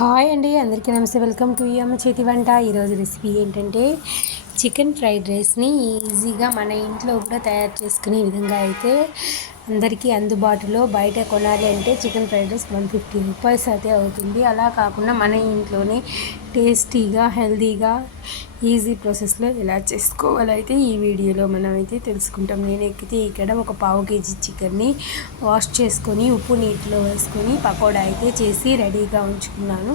Hi అండి, అందరికీ నమస్తే. వెల్కమ్ టు అమ్మ చేతి వంట. ఈరోజు రెసిపీ ఏంటంటే చికెన్ ఫ్రైడ్ రైస్ని ఈజీగా మన ఇంట్లో కూడా తయారు చేసుకునే విధంగా అయితే అందరికీ అందుబాటులో. బయట కొనాలి అంటే చికెన్ ఫ్రైడ్ రైస్ 150 రూపీస్ అయితే అవుతుంది. అలా కాకుండా మన ఇంట్లోనే టేస్టీగా, హెల్తీగా, ఈజీ ప్రాసెస్లో ఎలా చేసుకోవాలైతే ఈ వీడియోలో మనం అయితే తెలుసుకుంటాం. నేనైతే ఇక్కడ ఒక పావు కేజీ చికెన్ని వాష్ చేసుకొని ఉప్పు నీటిలో వేసుకొని పకోడా అయితే చేసి రెడీగా ఉంచుకున్నాను.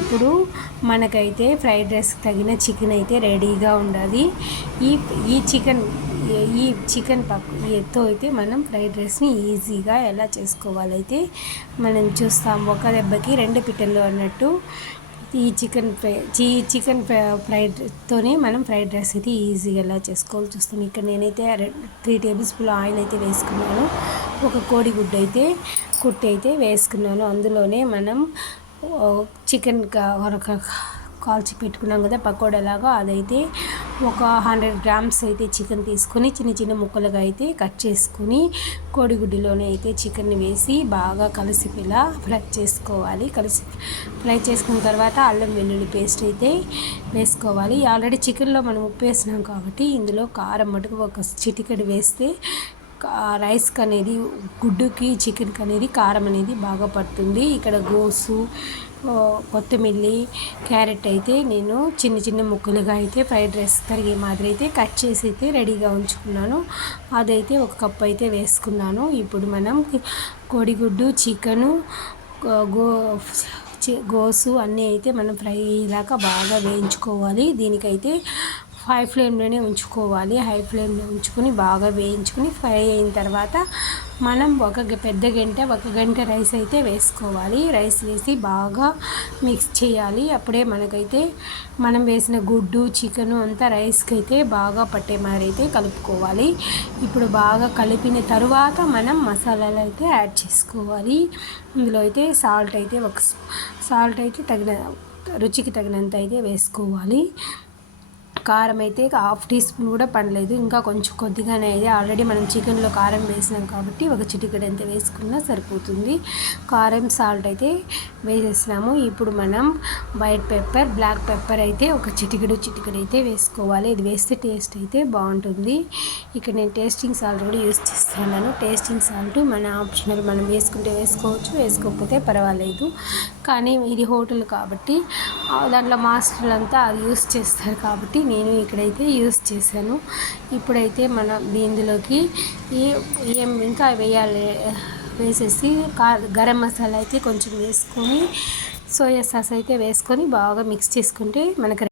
ఇప్పుడు మనకైతే ఫ్రైడ్ రైస్కి తగిన చికెన్ అయితే రెడీగా ఉండాలి. ఈ చికెన్ తో అయితే మనం ఫ్రైడ్ రైస్ని ఈజీగా ఎలా చేసుకోవాలైతే మనం చూస్తాం. ఒక దెబ్బకి రెండు పిట్టలు అన్నట్టు ఈ చికెన్ ఫ్రైడ్తోనే మనం ఫ్రైడ్ రైస్ అయితే ఈజీగా ఎలా చేసుకోవాలి చూస్తాం. ఇక్కడ నేనైతే 3 టేబుల్ స్పూన్ ఆయిల్ అయితే వేసుకున్నాను. ఒక కోడిగుడ్డు అయితే కుట్టి వేసుకున్నాను. అందులోనే మనం చికెన్ కాల్చి పెట్టుకున్నాం కదా పకోడాలాగా, అదైతే ఒక 100 గ్రామ్స్ అయితే చికెన్ తీసుకొని చిన్న చిన్న ముక్కలుగా అయితే కట్ చేసుకుని కోడిగుడ్డులోనే అయితే చికెన్ని వేసి బాగా కలిసిపోయేలా ఫ్రై చేసుకోవాలి. ఫ్రై చేసుకున్న తర్వాత అల్లం వెల్లుల్లి పేస్ట్ అయితే వేసుకోవాలి. ఆల్రెడీ చికెన్లో మనం ఉప్పు వేసినాం కాబట్టి ఇందులో కారం మటుకు ఒక చిటికెడు వేస్తే రైస్కి అనేది, గుడ్డుకి, చికెన్కి అనేది కారం అనేది బాగా పడుతుంది. ఇక్కడ గోసు, కొత్తిమీర, క్యారెట్ అయితే నేను చిన్న చిన్న ముక్కలుగా అయితే ఫ్రైడ్ రైస్ తరిగే మాదిరి అయితే కట్ చేసి అయితే రెడీగా ఉంచుకున్నాను. అదైతే ఒక కప్ అయితే వేసుకున్నాను. ఇప్పుడు మనం కోడిగుడ్డు, చికెను, గోసు అన్నీ అయితే మనం ఫ్రై అయ్యేలాగా బాగా వేయించుకోవాలి. దీనికైతే హై ఫ్లేమ్లోనే ఉంచుకోవాలి. హై ఫ్లేమ్లో ఉంచుకొని బాగా వేయించుకొని ఫ్రై అయిన తర్వాత మనం ఒక గంట రైస్ అయితే వేసుకోవాలి. రైస్ వేసి బాగా మిక్స్ చేయాలి. అప్పుడే మనకైతే మనం వేసిన గుడ్డు, చికెను అంతా రైస్కి అయితే బాగా పట్టే మరి అయితే కలుపుకోవాలి. ఇప్పుడు బాగా కలిపిన తరువాత మనం మసాలాలు అయితే యాడ్ చేసుకోవాలి. ఇందులో అయితే సాల్ట్ అయితే రుచికి తగినంత అయితే వేసుకోవాలి. కారం అయితే 1/2 టీ స్పూన్ కూడా పడలేదు, ఇంకా కొద్దిగానే అయితే. ఆల్రెడీ మనం చికెన్లో కారం వేసినాం కాబట్టి ఒక చిటికెడు ఎంత వేసుకున్నా సరిపోతుంది. కారం, సాల్ట్ అయితే వేసేసినాము. ఇప్పుడు మనం వైట్ పెప్పర్, బ్లాక్ పెప్పర్ అయితే ఒక చిటికెడు అయితే వేసుకోవాలి. ఇది వేస్తే టేస్ట్ అయితే బాగుంటుంది. ఇక్కడ నేను టేస్టింగ్ సాల్ట్ కూడా యూస్ చేస్తున్నాను. టేస్టింగ్ సాల్ట్ మన ఆప్షనల్, మనం వేసుకుంటే వేసుకోవచ్చు, వేసుకోకపోతే పర్వాలేదు. కానీ ఇది హోటల్ కాబట్టి దాంట్లో మాస్టర్లు అంతా అది యూస్ చేస్తారు కాబట్టి నేను ఇక్కడైతే యూస్ చేశాను. ఇప్పుడైతే మనం దీనిలోకి ఇంకా వేసేసి గరం మసాలా అయితే కొంచెం వేసుకొని, సోయా సాస్ అయితే వేసుకొని బాగా మిక్స్ చేసుకుంటే మనకు